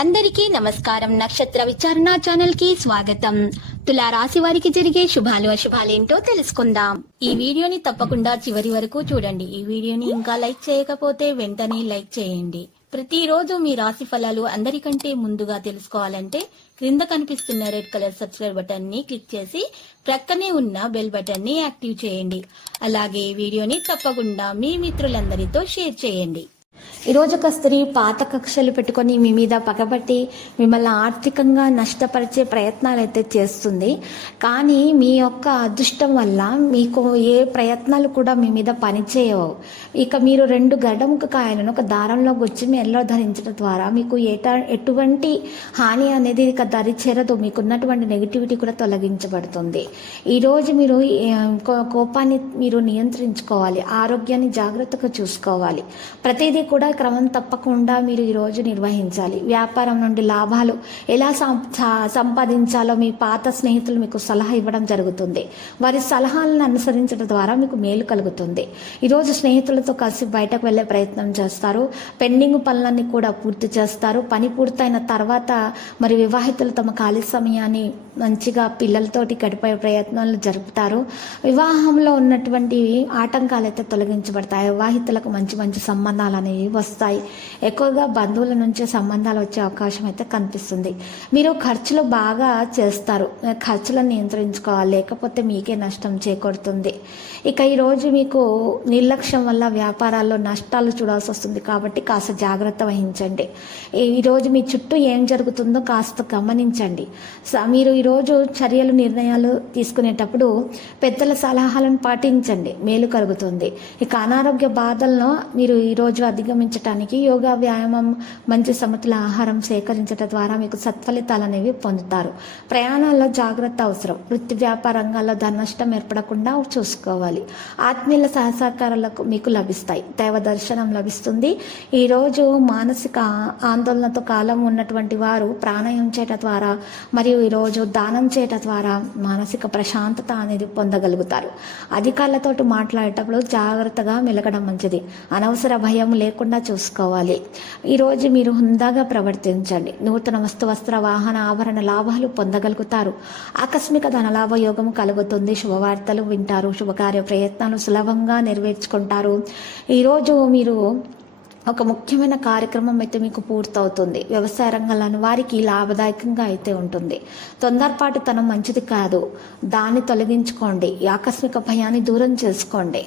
అందరికీ నమస్కారం. నక్షత్ర విచారణ ఛానల్ కి స్వాగతం. తులా రాశి వారికి జరిగే శుభాలు అశుభాలేంటో తెలుసుకుందాం. ఈ వీడియోని తప్పకుండా చివరి వరకు చూడండి. ఈ వీడియోని ఇంకా లైక్ చేయకపోతే వెంటనే లైక్ చేయండి. ప్రతిరోజు మీ రాశి ఫలాలు అందరికంటే ముందుగా తెలుసుకోవాలంటే క్రింద కనిపిస్తున్న రెడ్ కలర్ సబ్స్క్రైబ్ బటన్ ని క్లిక్ చేసి ప్రక్కనే ఉన్న బెల్ బటన్ ని యాక్టివ్ చేయండి. అలాగే ఈ వీడియోని తప్పకుండా మీ మిత్రులందరితో షేర్ చేయండి. ఈరోజు ఒక స్త్రీ పాత కక్షలు పెట్టుకొని మీ మీద పగబట్టి మిమ్మల్ని ఆర్థికంగా నష్టపరిచే ప్రయత్నాలు అయితే చేస్తుంది. కానీ మీ యొక్క అదృష్టం వల్ల మీకు ఏ ప్రయత్నాలు కూడా మీ మీద పనిచేయవు. ఇక మీరు 2 గడ్డముఖ కాయలను ఒక దారంలో గుచ్చి మెల్లో ధరించడం ద్వారా మీకు ఎటువంటి హాని అనేది ఇక దరి చేరదు. మీకున్నటువంటి నెగిటివిటీ కూడా తొలగించబడుతుంది. ఈరోజు మీరు కోపాన్ని మీరు నియంత్రించుకోవాలి. ఆరోగ్యాన్ని జాగ్రత్తగా చూసుకోవాలి. ప్రతిదీ కూడా క్రమం తప్పకుండా మీరు ఈరోజు నిర్వహించాలి. వ్యాపారం నుండి లాభాలు ఎలా సంపాదించాలో మీ పాత స్నేహితులు మీకు సలహా ఇవ్వడం జరుగుతుంది. వారి సలహాలను అనుసరించడం ద్వారా మీకు మేలు కలుగుతుంది. ఈరోజు స్నేహితులతో కలిసి బయటకు వెళ్లే ప్రయత్నం చేస్తారు. పెండింగ్ పనులన్నీ కూడా పూర్తి చేస్తారు. పని పూర్తయిన తర్వాత మరి వివాహితులు తమ ఖాళీ సమయాన్ని మంచిగా పిల్లలతోటి గడిపే ప్రయత్నాలు జరుపుతారు. వివాహంలో ఉన్నటువంటి ఆటంకాలు అయితే తొలగించబడతాయి. వివాహితులకు మంచి మంచి సంబంధాలు అనేవి వస్తాయి. ఎక్కువగా బంధువుల నుంచి సంబంధాలు వచ్చే అవకాశం అయితే కనిపిస్తుంది. మీరు ఖర్చులు బాగా చేస్తారు. ఖర్చులను నియంత్రించుకోవాలి, లేకపోతే మీకే నష్టం చేకూరుతుంది. ఇక ఈరోజు మీకు నిర్లక్ష్యం వల్ల వ్యాపారాల్లో నష్టాలు చూడాల్సి వస్తుంది. కాబట్టి కాస్త జాగ్రత్త వహించండి. ఈరోజు మీ చుట్టూ ఏం జరుగుతుందో కాస్త గమనించండి. మీరు ఈరోజు చర్యలు నిర్ణయాలు తీసుకునేటప్పుడు పెద్దల సలహాలను పాటించండి, మేలు కలుగుతుంది. ఇక అనారోగ్య బాధలను మీరు ఈరోజు అధిగమించడానికి యోగా, వ్యాయామం, మంచి సమతుల ఆహారం సేకరించడం ద్వారా మీకు సత్ఫలితాలు అనేవి పొందుతారు. ప్రయాణాల్లో జాగ్రత్త అవసరం. వృత్తి వ్యాపార రంగాల్లో ధన నష్టం ఏర్పడకుండా చూసుకోవాలి. ఆత్మీయుల సహసహకారాలకు మీకు లభిస్తాయి. దైవ దర్శనం లభిస్తుంది. ఈరోజు మానసిక ఆందోళనతో కాలం ఉన్నటువంటి వారు ప్రాణాయామం చేయటం ద్వారా మరియు ఈరోజు దానం చేయటం ద్వారా మానసిక ప్రశాంతత అనేది పొందగలుగుతారు. అధికారులతో మాట్లాడేటప్పుడు జాగ్రత్తగా మెలగడం మంచిది. అనవసర భయం లేకుండా చూసుకోవాలి. ఈరోజు మీరు హుందాగా ప్రవర్తించండి. నూతన వస్త్ర వాహన ఆభరణ లాభాలు పొందగలుగుతారు. ఆకస్మిక ధనలాభ యోగం కలుగుతుంది. శుభవార్తలు వింటారు. శుభకార్య ప్రయత్నాలు సులభంగా నెరవేర్చుకుంటారు. ఈరోజు మీరు ఒక ముఖ్యమైన కార్యక్రమం అయితే మీకు పూర్తవుతుంది. వ్యవసాయ రంగంలోని వారికి లాభదాయకంగా అయితే ఉంటుంది. తొందరపాటుతనం మంచిది కాదు. దాన్ని తొలగించుకోండి. ఆకస్మిక భయాన్ని దూరం చేసుకోండి.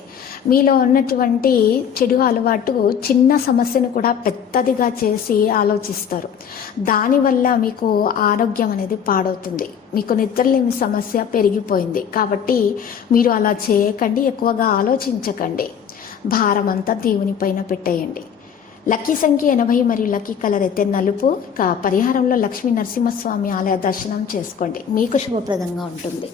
మీలో ఉన్నటువంటి చెడు అలవాటు చిన్న సమస్యను కూడా పెద్దదిగా చేసి ఆలోచిస్తారు. దానివల్ల మీకు ఆరోగ్యం అనేది పాడవుతుంది. మీకు నిద్రలేని సమస్య పెరిగిపోయింది. కాబట్టి మీరు అలా చేయకండి. ఎక్కువగా ఆలోచించకండి. భారం అంతా దేవుని పైన పెట్టేయండి. లక్కీ సంఖ్య 80 మరియు లక్కీ కలర్ అయితే నలుపు. ఇక పరిహారంలో లక్ష్మీ నరసింహస్వామి ఆలయ దర్శనం చేసుకోండి. మీకు శుభప్రదంగా ఉంటుంది.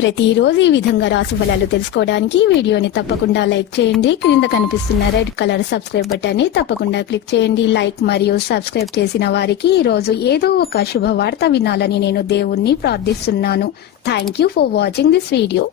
ప్రతిరోజు ఈ విధంగా రాశి ఫలాలు తెలుసుకోవడానికి వీడియోని తప్పకుండా లైక్ చేయండి. క్రింద కనిపిస్తున్న రెడ్ కలర్ సబ్స్క్రైబ్ బటన్ ని తప్పకుండా క్లిక్ చేయండి. లైక్ మరియు సబ్స్క్రైబ్ చేసిన వారికి ఈ రోజు ఏదో ఒక శుభవార్త వినాలని నేను దేవుణ్ణి ప్రార్థిస్తున్నాను. Thank you for watching this video.